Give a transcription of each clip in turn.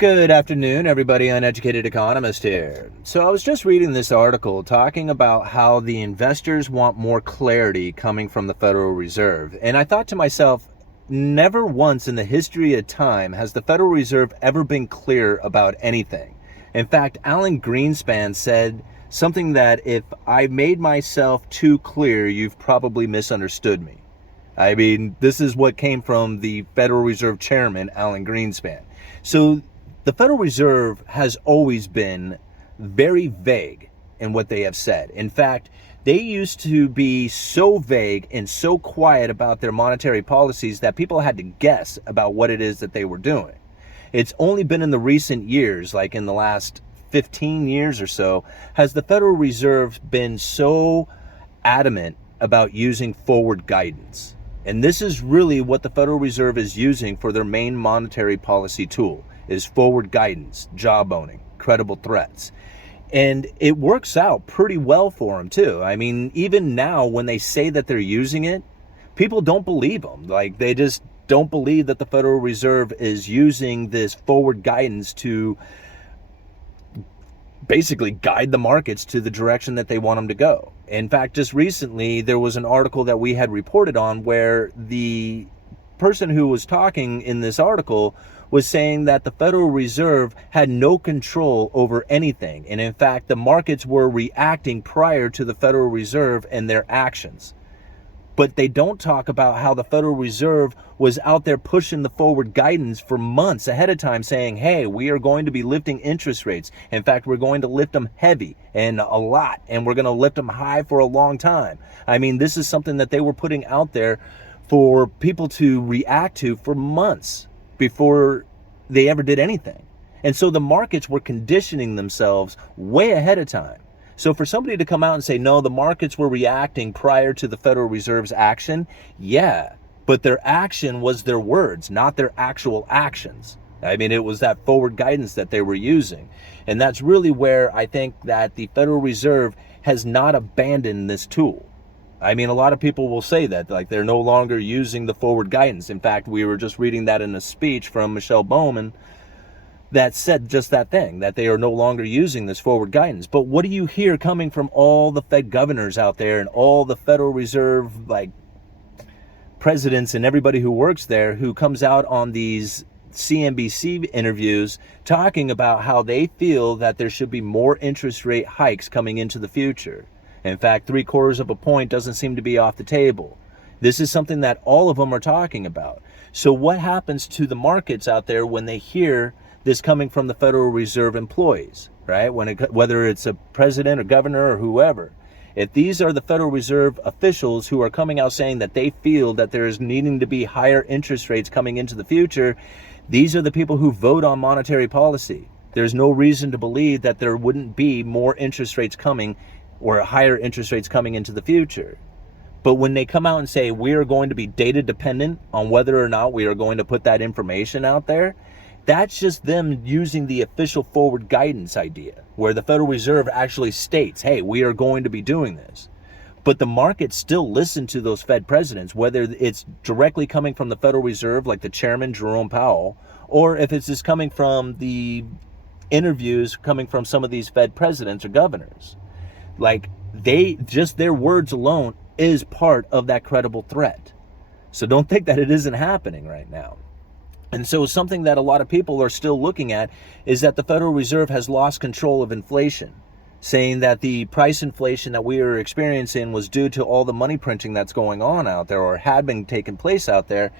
Good afternoon, everybody. Uneducated Economist here. So I was just reading this article talking about how the investors want more clarity coming from the Federal Reserve. And I thought to myself, never once in the history of time has the Federal Reserve ever been clear about anything. In fact, Alan Greenspan said something that if I made myself too clear, you've probably misunderstood me. I mean, this is what came from the Federal Reserve Chairman, Alan Greenspan. So the Federal Reserve has always been very vague in what they have said. In fact, they used to be so vague and so quiet about their monetary policies that people had to guess about what it is that they were doing. It's only been in the recent years, like in the last 15 years or so, has the Federal Reserve been so adamant about using forward guidance. And this is really what the Federal Reserve is using for their main monetary policy tool, is forward guidance, jawboning, credible threats. And it works out pretty well for them too. I mean, even now when they say that they're using it, people don't believe them. Like, they just don't believe that the Federal Reserve is using this forward guidance to basically guide the markets to the direction that they want them to go. In fact, just recently, there was an article that we had reported on where the person who was talking in this article was saying that the Federal Reserve had no control over anything. And in fact, the markets were reacting prior to the Federal Reserve and their actions. But they don't talk about how the Federal Reserve was out there pushing the forward guidance for months ahead of time, saying, hey, we are going to be lifting interest rates. In fact, we're going to lift them heavy and a lot, and we're going to lift them high for a long time. I mean, this is something that they were putting out there for people to react to for months before they ever did anything. And so the markets were conditioning themselves way ahead of time. So for somebody to come out and say, no, the markets were reacting prior to the Federal Reserve's action, yeah, but their action was their words, not their actual actions. I mean, it was that forward guidance that they were using. And that's really where I think that the Federal Reserve has not abandoned this tool. I mean, a lot of people will say that, like, they're no longer using the forward guidance. In fact, we were just reading that in a speech from Michelle Bowman that said just that thing, that they are no longer using this forward guidance. But what do you hear coming from all the Fed governors out there and all the Federal Reserve, like, presidents and everybody who works there, who comes out on these CNBC interviews talking about how they feel that there should be more interest rate hikes coming into the future? In fact, 3/4 of a point doesn't seem to be off the table. This is something that all of them are talking about. So what happens to the markets out there when they hear this coming from the Federal Reserve employees, right? Whether it's a president or governor or whoever. If these are the Federal Reserve officials who are coming out saying that they feel that there's needing to be higher interest rates coming into the future, these are the people who vote on monetary policy. There's no reason to believe that there wouldn't be more interest rates coming or higher interest rates coming into the future. But when they come out and say we are going to be data dependent on whether or not we are going to put that information out there, that's just them using the official forward guidance idea, where the Federal Reserve actually states, hey, we are going to be doing this. But the markets still listen to those Fed presidents, whether it's directly coming from the Federal Reserve, like the chairman, Jerome Powell, or if it's just coming from the interviews coming from some of these Fed presidents or governors. Like, their words alone is part of that credible threat. So don't think that it isn't happening right now. And so something that a lot of people are still looking at is that the Federal Reserve has lost control of inflation, saying that the price inflation that we are experiencing was due to all the money printing that's going on out there, or had been taking place out there.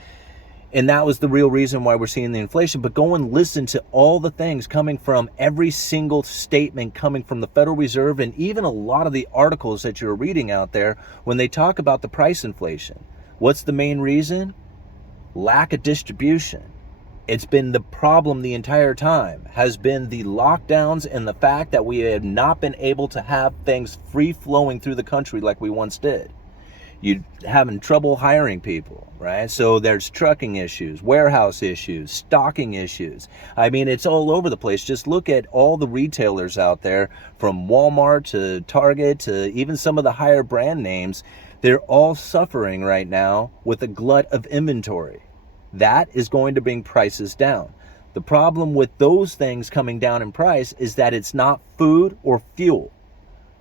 And that was the real reason why we're seeing the inflation. But go and listen to all the things coming from every single statement coming from the Federal Reserve, and even a lot of the articles that you're reading out there when they talk about the price inflation. What's the main reason? Lack of distribution. It's been the problem the entire time, has been the lockdowns and the fact that we have not been able to have things free flowing through the country like we once did. You're having trouble hiring people, right? So there's trucking issues, warehouse issues, stocking issues. I mean, it's all over the place. Just look at all the retailers out there, from Walmart to Target to even some of the higher brand names. They're all suffering right now with a glut of inventory. That is going to bring prices down. The problem with those things coming down in price is that it's not food or fuel.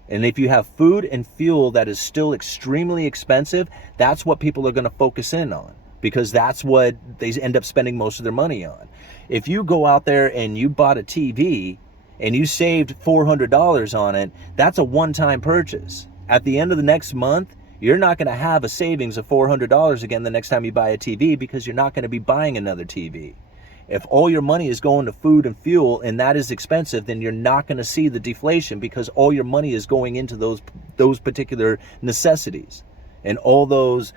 And if you have food and fuel that is still extremely expensive, that's what people are going to focus in on, because that's what they end up spending most of their money on. If you go out there and you bought a TV and you saved $400 on it, that's a one-time purchase. At the end of the next month, you're not going to have a savings of $400 again the next time you buy a TV, because you're not going to be buying another TV. If all your money is going to food and fuel and that is expensive, then you're not going to see the deflation, because all your money is going into those particular necessities. And all those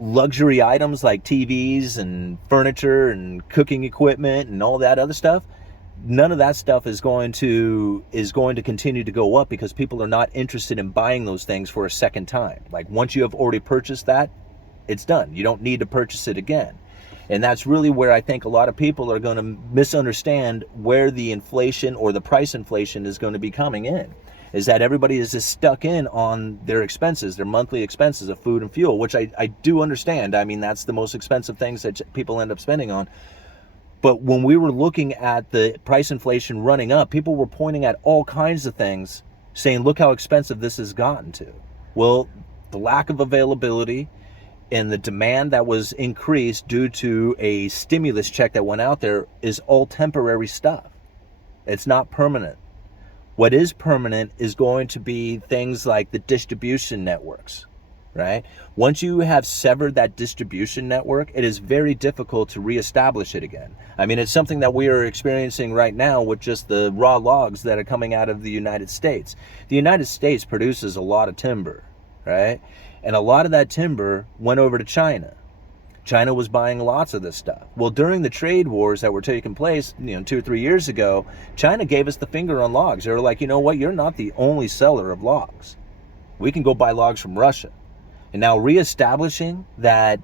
luxury items like TVs and furniture and cooking equipment and all that other stuff, none of that stuff is going to continue to go up, because people are not interested in buying those things for a second time. Like, once you have already purchased that, it's done. You don't need to purchase it again. And that's really where I think a lot of people are going to misunderstand where the inflation or the price inflation is going to be coming in, is that everybody is just stuck in on their expenses, their monthly expenses of food and fuel, which I do understand. I mean, that's the most expensive things that people end up spending on. But when we were looking at the price inflation running up, people were pointing at all kinds of things, saying, look how expensive this has gotten to. Well, the lack of availability and the demand that was increased due to a stimulus check that went out there is all temporary stuff. It's not permanent. What is permanent is going to be things like the distribution networks, right? Once you have severed that distribution network, it is very difficult to reestablish it again. I mean, it's something that we are experiencing right now with just the raw logs that are coming out of the United States. The United States produces a lot of timber, right? And a lot of that timber went over to China. China was buying lots of this stuff. Well, during the trade wars that were taking place, 2 or 3 years ago, China gave us the finger on logs. They were like, you know what? You're not the only seller of logs. We can go buy logs from Russia. And now reestablishing that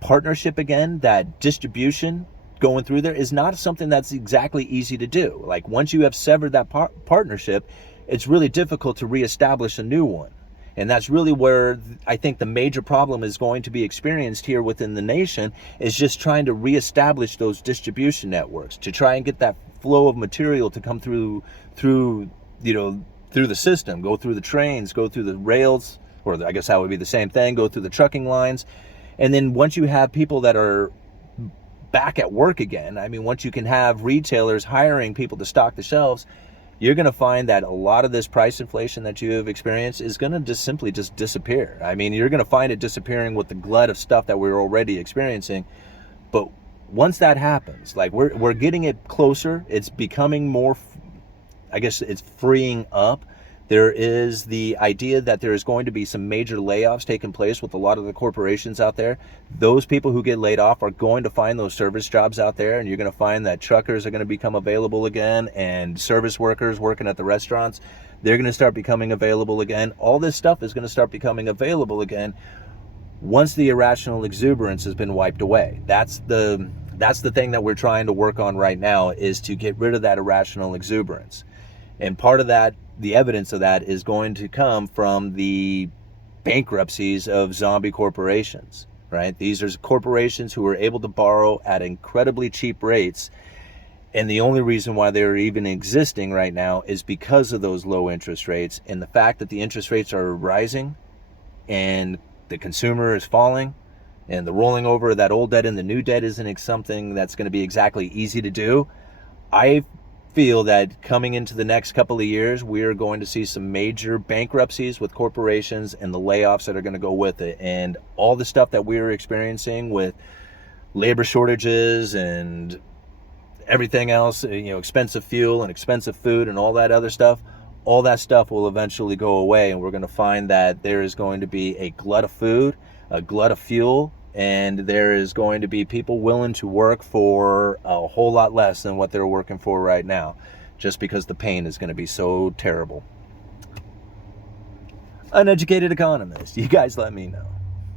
partnership again, that distribution going through there, is not something that's exactly easy to do. Like, once you have severed that partnership, it's really difficult to reestablish a new one. And that's really where I think the major problem is going to be experienced here within the nation, is just trying to reestablish those distribution networks, to try and get that flow of material to come through the system, go through the trains, go through the rails, or I guess that would be the same thing, go through the trucking lines. And then once you have people that are back at work again, I mean, once you can have retailers hiring people to stock the shelves, you're going to find that a lot of this price inflation that you have experienced is going to just simply disappear. I mean, you're going to find it disappearing with the glut of stuff that we're already experiencing. But once that happens, like, we're getting it closer. It's becoming more, I guess it's freeing up. There is the idea that there is going to be some major layoffs taking place with a lot of the corporations out there. Those people who get laid off are going to find those service jobs out there, and you're going to find that truckers are going to become available again, and service workers working at the restaurants, they're going to start becoming available again. All this stuff is going to start becoming available again once the irrational exuberance has been wiped away. That's the thing that we're trying to work on right now, is to get rid of that irrational exuberance. And part of that, the evidence of that, is going to come from the bankruptcies of zombie corporations, right? These are corporations who are able to borrow at incredibly cheap rates. And the only reason why they're even existing right now is because of those low interest rates, and the fact that the interest rates are rising and the consumer is falling, and the rolling over of that old debt and the new debt isn't something that's going to be exactly easy to do. I feel that coming into the next couple of years, we are going to see some major bankruptcies with corporations and the layoffs that are going to go with it. And all the stuff that we're experiencing with labor shortages and everything else, expensive fuel and expensive food and all that other stuff, all that stuff will eventually go away. And we're going to find that there is going to be a glut of food, a glut of fuel, and there is going to be people willing to work for a whole lot less than what they're working for right now, just because the pain is going to be so terrible. Uneducated economist, you guys let me know.